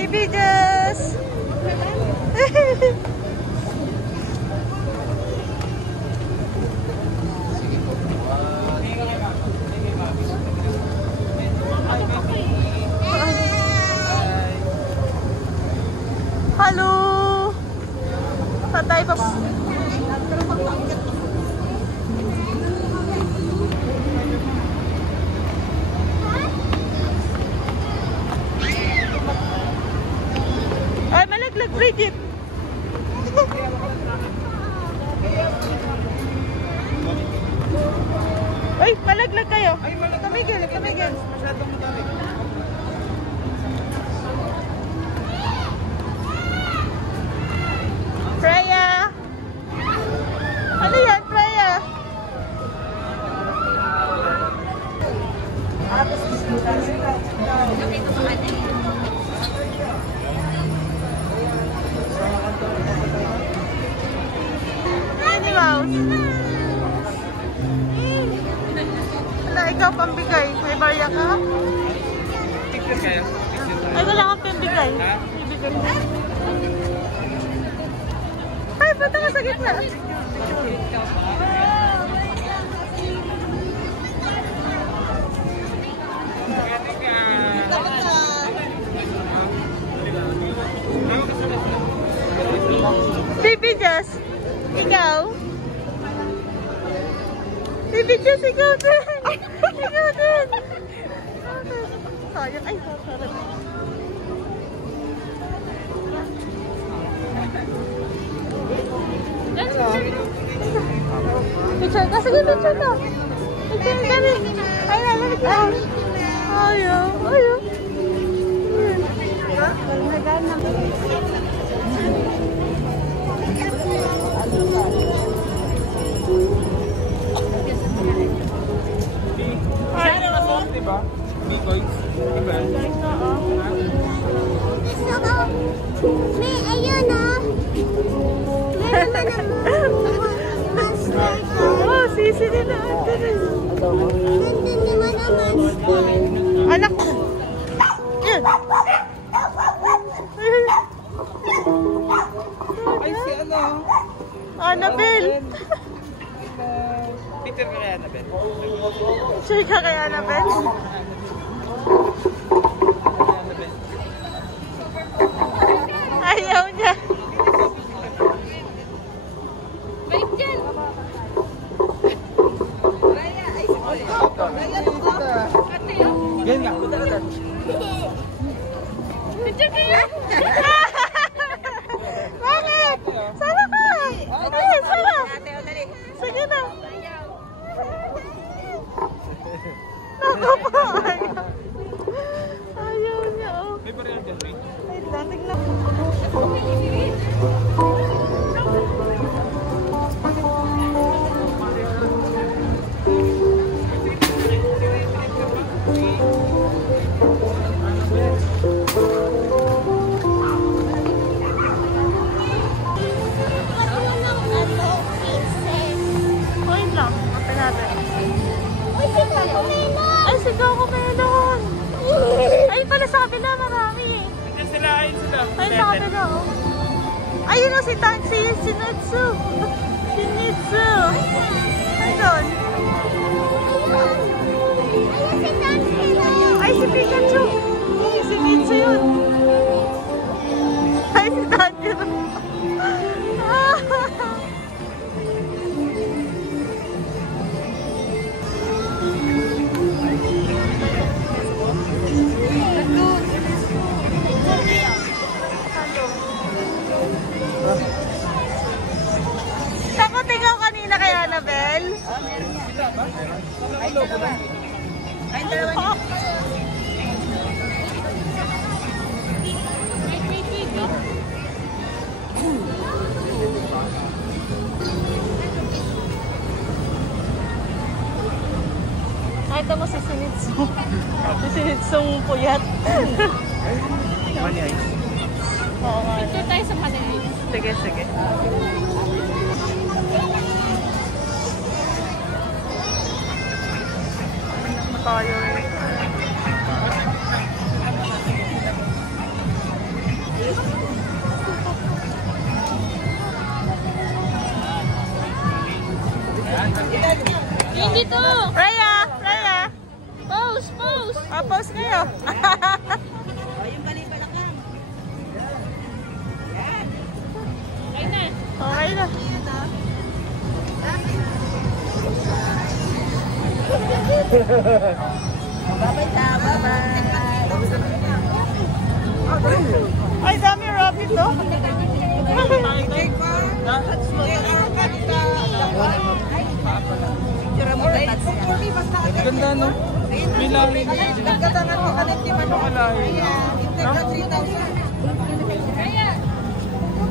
Baby Jess! Halo! Saan tayo pa? Ay, malaglag, Bridget! Ay, malaglag kayo! Tumigil, tumigil! Masyadong madami. Freya! Ano yan, Freya? Minnie Mouse! Wala, ikaw pambigay. May barya ka? Picture kayo? Ay, wala kang pambigay. Ibigay mo. Ay, punta ka sa gitna. Baby Jess, ikaw? Baby Jess, ikaw din! Ikaw din! Sayang, ay, sarap. Picture ka? Sige, picture ka. Picture kami. Ay, lalagay ka. Ayaw, ayaw. Diba? Bikoy? Diba? May ayun ah. Meron naman Oh, sisi nila. nandun naman ang monster. Anak ko. Yan. Ay, si ano? Annabelle. Picture ka kay Annabelle? Picture ka kay Annabelle. Ayaw niya. Balik dyan. Ganyan nga, punta ka dyan. Picture kayo. Bakit? Sama ka. Ay, sama. Sige na. Naku po. Ayaw niya. Oh. May pa rin dyan, Ray? Wait lang, tignan. Wait lang, kapit natin. Ay, sigaw ko meron. Ay, pala sa kabila, marami eh. Nandiyan sila, ayun sila. Ay, sa kabila, oh. Ayun o, si Tansy, si Nitsu. Si Nitsu. Ay, doon. Ay, si Pikachu. Ay, si Nitsu yun. Ay, si Tansy. Takot ikaw kanina kay Annabelle? Ay, logo lang. Ay, dalawa niyo. Ay, ito mo si Sinitsu. Si Sinitsung puyat. Money Ice. Oo nga. Picture tayo sa kanila. Sige, sige. Tayo rin. dito. Raya! Raya! Pose, pose. Pause kayo. Yung bali balakang. Yan. Okay na. Okay na. Bye-bye ta, bye-bye. Ay, dami rabbit to. Ganda, no? May lalim. Nakalahin.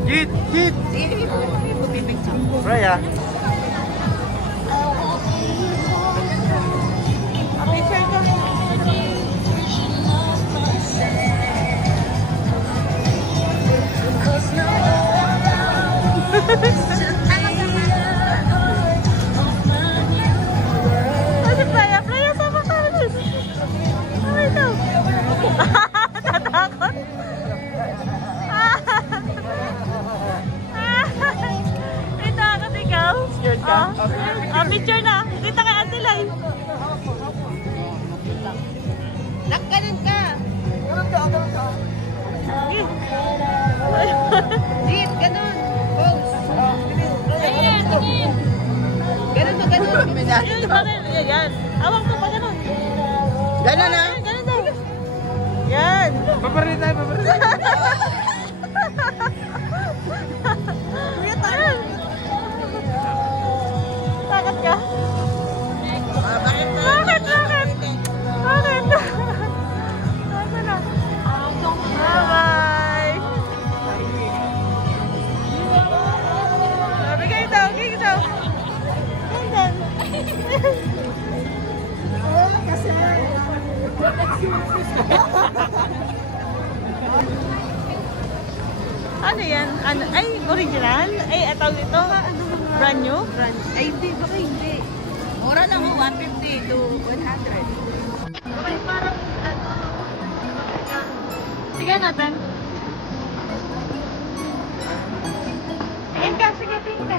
Git! Git! Raya! Picture ko. Ano Playa? Playa, sama ka rin. Ano ito? Tatakot? May takot ikaw? Scared ka? Picture na. Kita kay Ate Lai. Nakganon ka. Sige. Dit, ganon. Pose. Ayan, tingin. Ganon mo, ganon. Yan pa rin. Yan. Awak mo pa ganon. Ganon na. Ganon daw. Yan. Paparin tayo, paparin tayo. Yan. Takot ka? Bakit? Bakit? Bakit? Bakit? Bakit na? Bye-bye! Bigay daw, bigay daw. Gandan. Ano yan? Ano? Ay, original? Ay, tawag ito? Brand new? Ay, hindi. Baka hindi. Mura lang ho, 150 to 100. Okay, parang sige natin. Tingin ka, sige, tingin ka.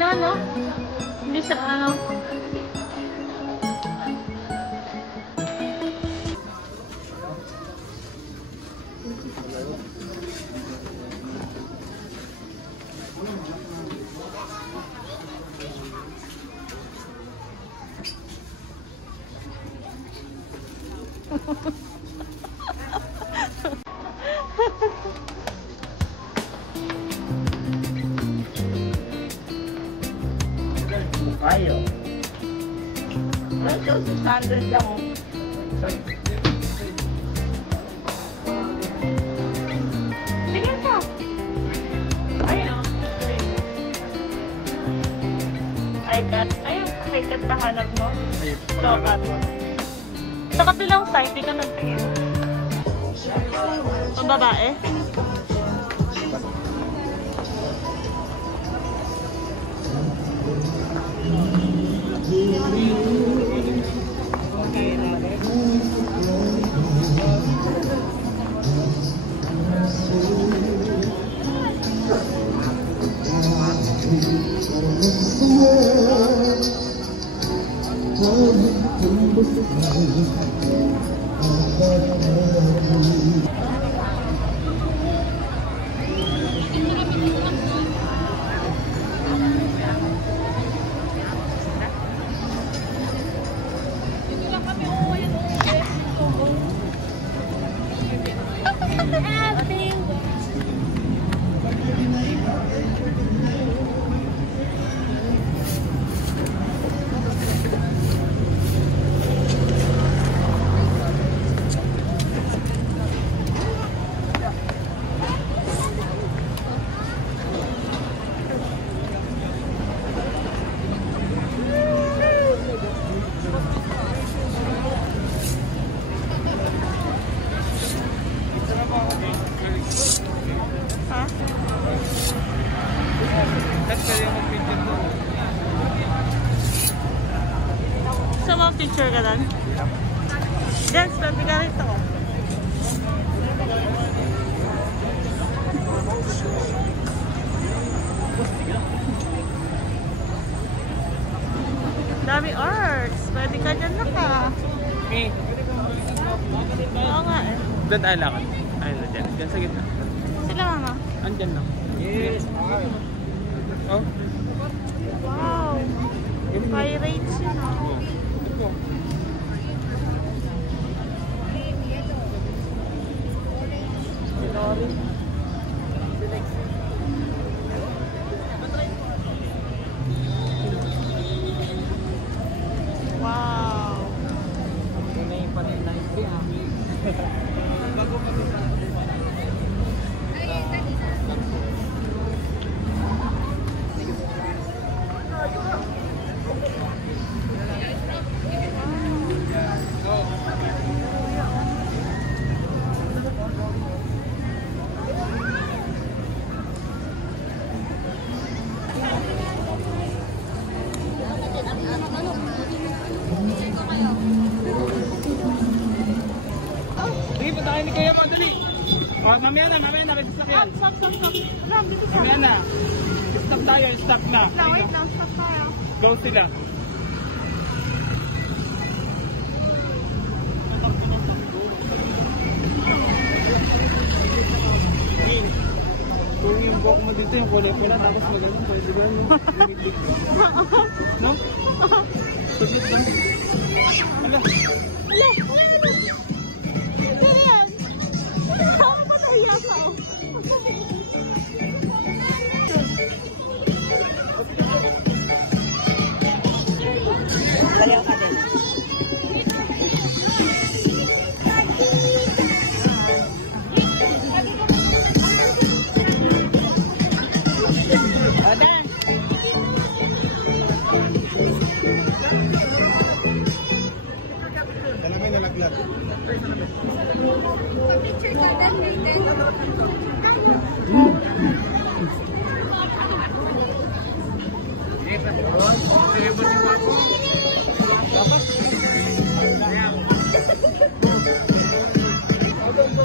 Ano? Hindi sa ano? Ayo. Ito, 600 lang. Tingin ka. Ayun. Ayun, may kat na hanap mo. Lokat. Sa kabilang side, di ka nagtingin. O babae? Picture ka lang? Dance, pwede ka rito. Dami arts. Pwede ka dyan na ka. Okay. Oo nga eh. Doon tayo lakad. Ayun na dyan. Dyan sa gitna. Sila mama. Andyan lang. Yes. Oh. Wow. Pirates yun ah. Wow. Sige, punta kayo ni Kuya mo, dali. Oh, mamaya na, may sasakyan. Stop. Mamaya na. Stop tayo, stop na. Wait lang, stop tayo. Go sila. Kung yung buhok mo dito, yung kulay pula, tapos magaling ko, di ba? No? Tuglit lang. Hala.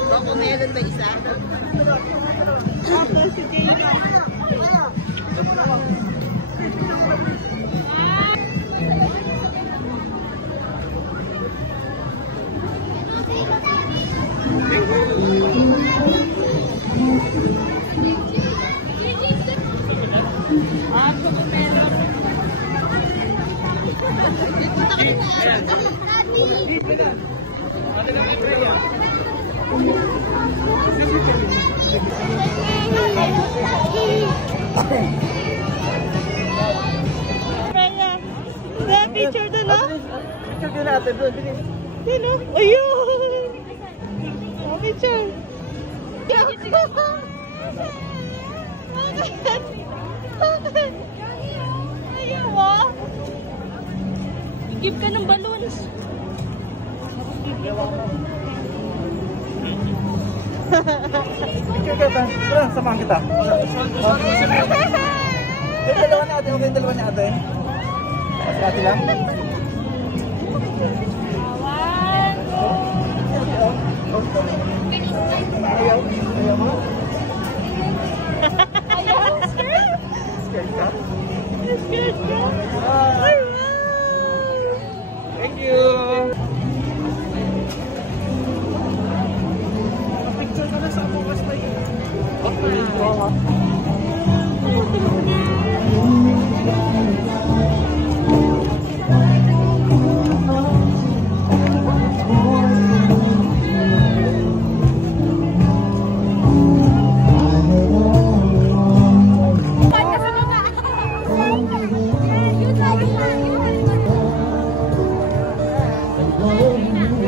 Bako meron ba isa? Tapos si Jayla. Picture doon, no? Picture din natin doon. Sino? Ayun! Oh, picture. Bakit? Ayun, oh. Give ka ng balloons. Picture ka ba? Tara, samahan kita. Yung dalawa natin, okay yung dalawa natin. Pati lang. Ayaw mo? Ayaw? Scared? Scared ka? Scared ka? Thank you! Picture ka na sa ako mas may...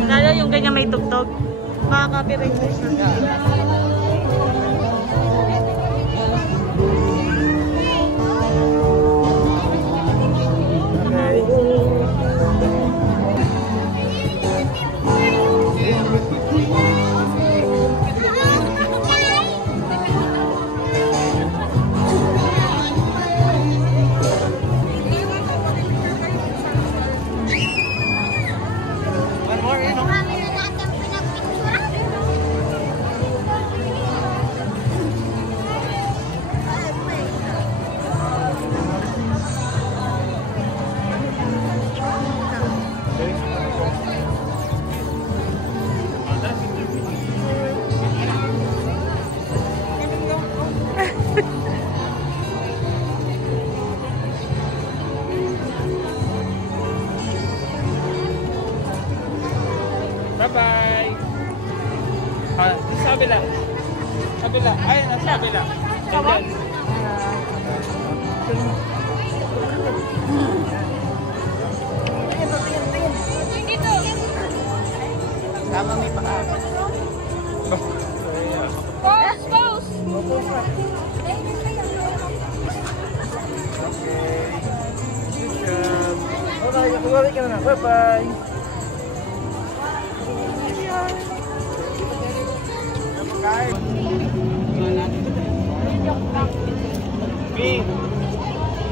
Lalo yung ganyan may tugtog. Makaka-copyright na. kabila. Kabila. Tama may paka. Pose, pose. Okay, kumawin ka na. Bye-bye. Mi,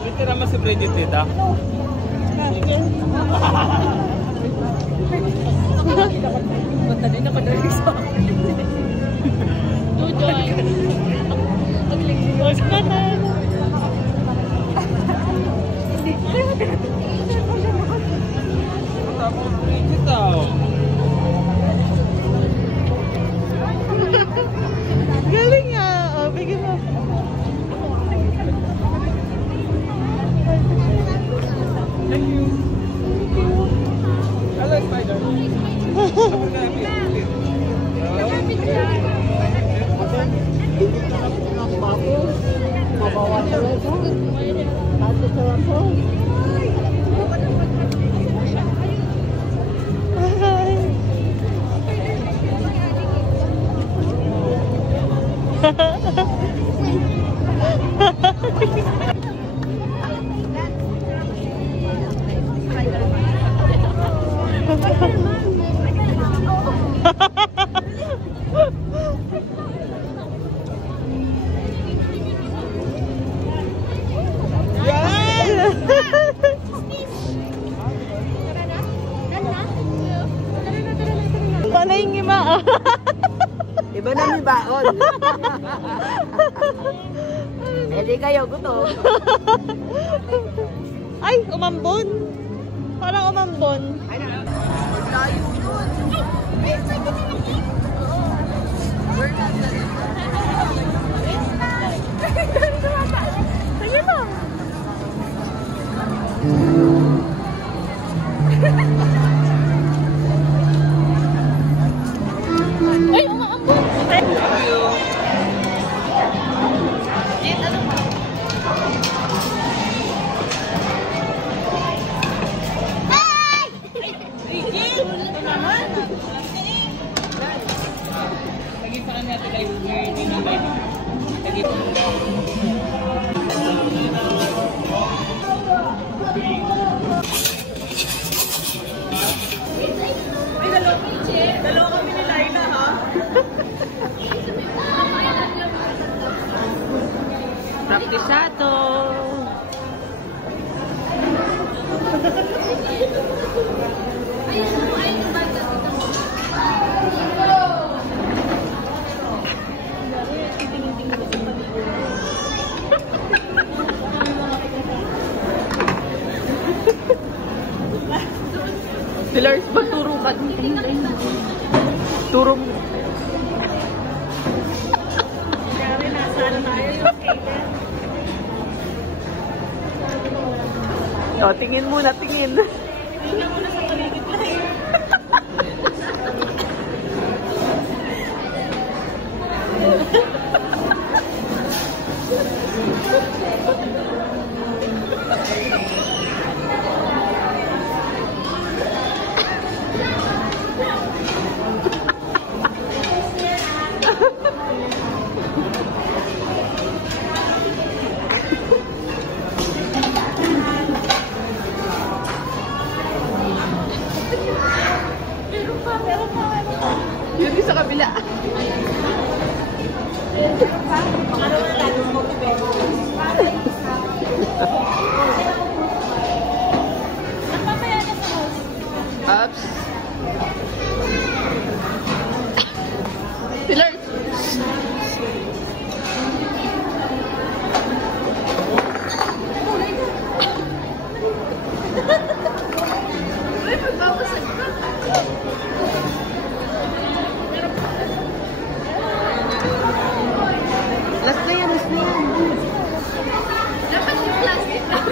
titira mo si Bridget dito. Matali na kadali sa akin. Jojoy. Pagligligos ka na. Tapos Bridget daw. Galing nga. Oh, bigyan mo. Thank you. I like my dog. Panay ng ima. Iba na may baon. Hindi kayo gutom. Ay, umambon. Parang umambon. Ay na. Layo yun. Sige mo. Ay, umaambon. Thank you. Lagi pa kami natin live ngayon in live. Lagi pa. Ay, dalawa kami ni Laila, ha? Praktisado. Pillars, magturo ka. Turo mo. Kaya nasaan tayo yung skater. O, tingin muna, tingin. Tingnan mo na sa paligid tayo. Yun sa kabila. Ups. Pillars. Ay, magbabasag ka. Last na yan, last na yan. Dapat yung plastic na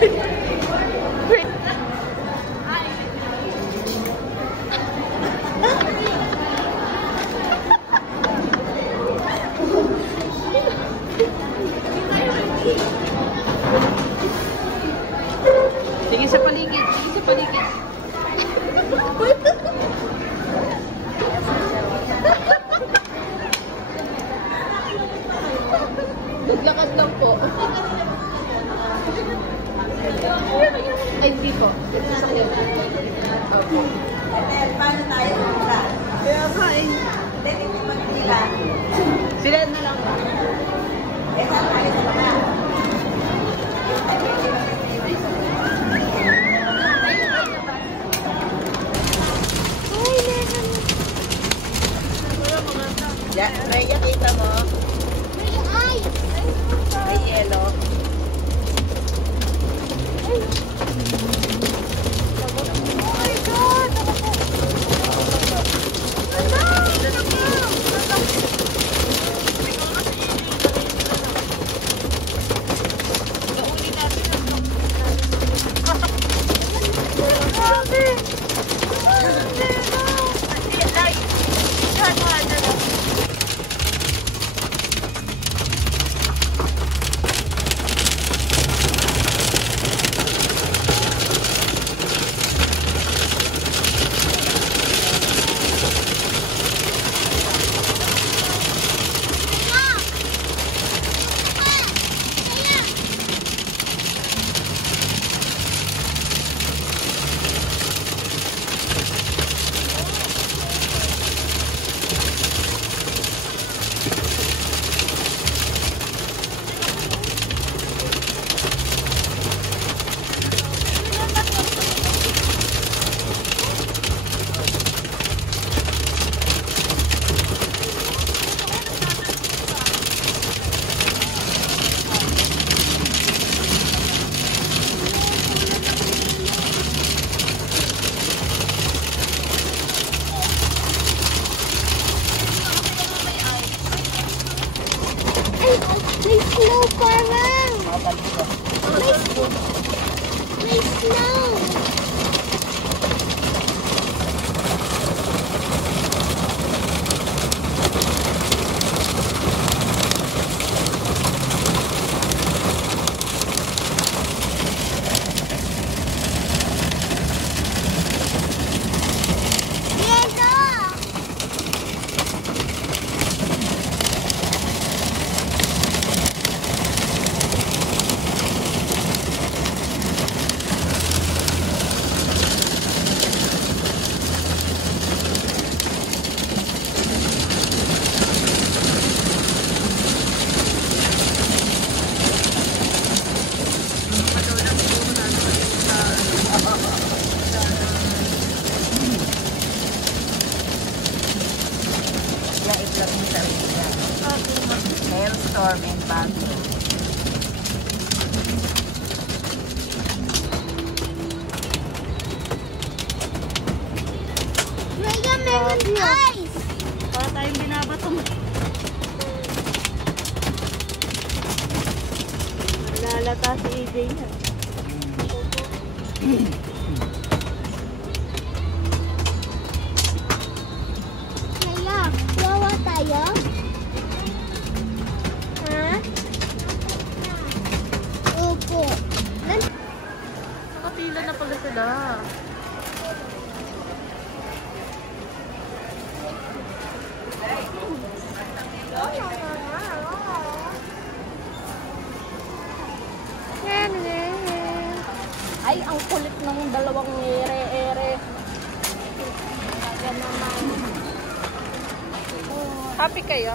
Sige sa paligid. Sige sa paligid. Naglakad lang po. Ay, dito. Ito sa kanya. Paano tayo? Kaya ka eh. Sila na lang ba? Raya, kita mo? May yellow. Oh my God! May snow parang. May snow. Hailstorm in Baguio. Raya, meron ice. Para tayong binabatong. Lalata si AJ na. Raya, wawa tayo? Ha? Opo. Nakapila na pala sila. Ay, ang kulit ng dalawang ere-ere. Happy kayo?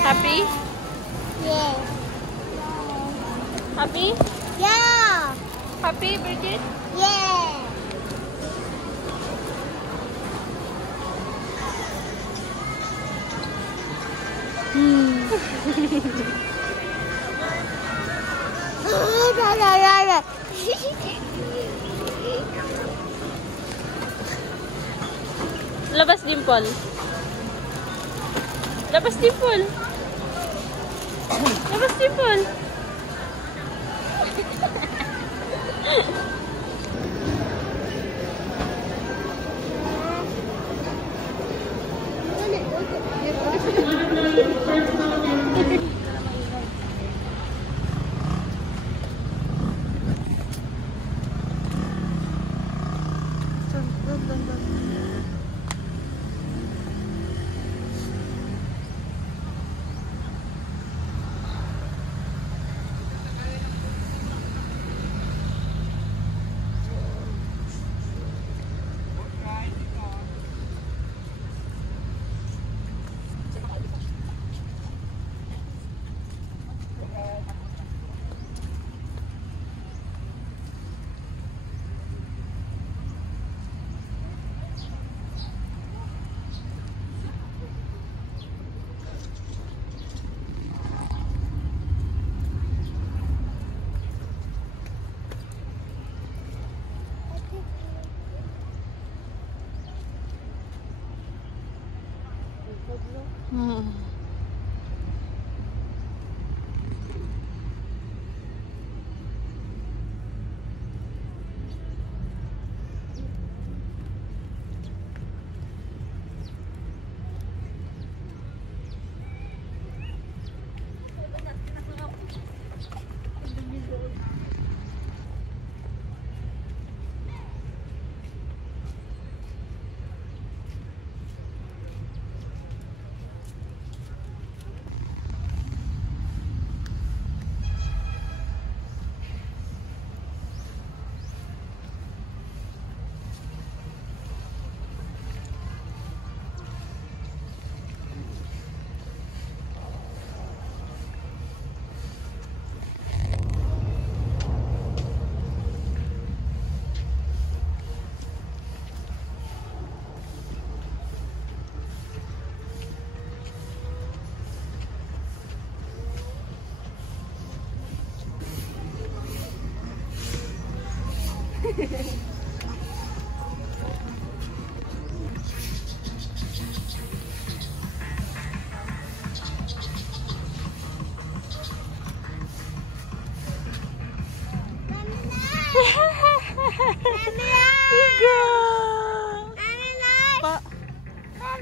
Happy? Yeah. Happy? Yeah. Happy, Bridget? Yeah. Labas, Dimple. Labas, Dimple. Labas, Dimple.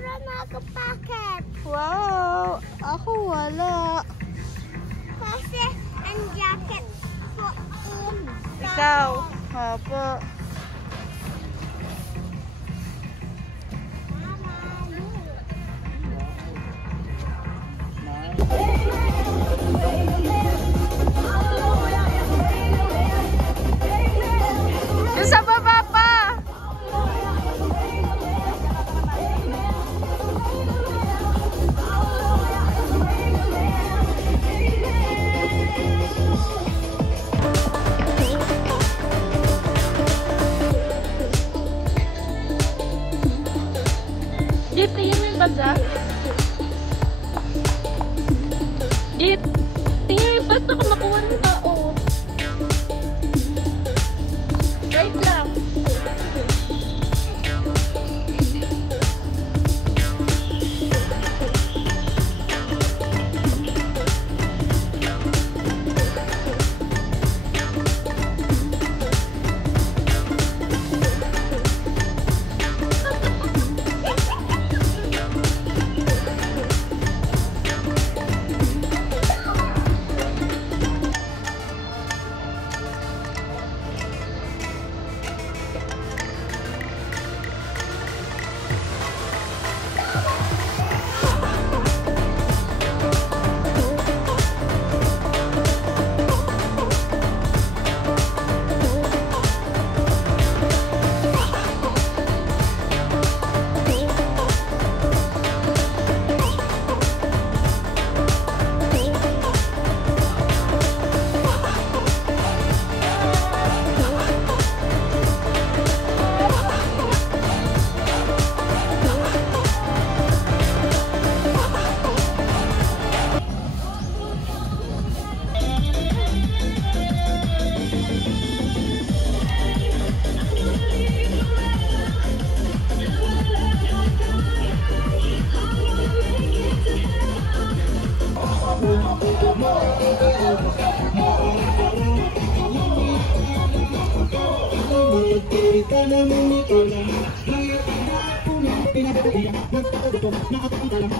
Meron ako packet. Wow! Ako wala. Kasi ang jacket ko in. Ikaw? Opo. Yung sa baba pa! Dito yun yung baga. Dito. Tingnan yung basta kung makuha ng tao. Wait lang. Nakakita lang,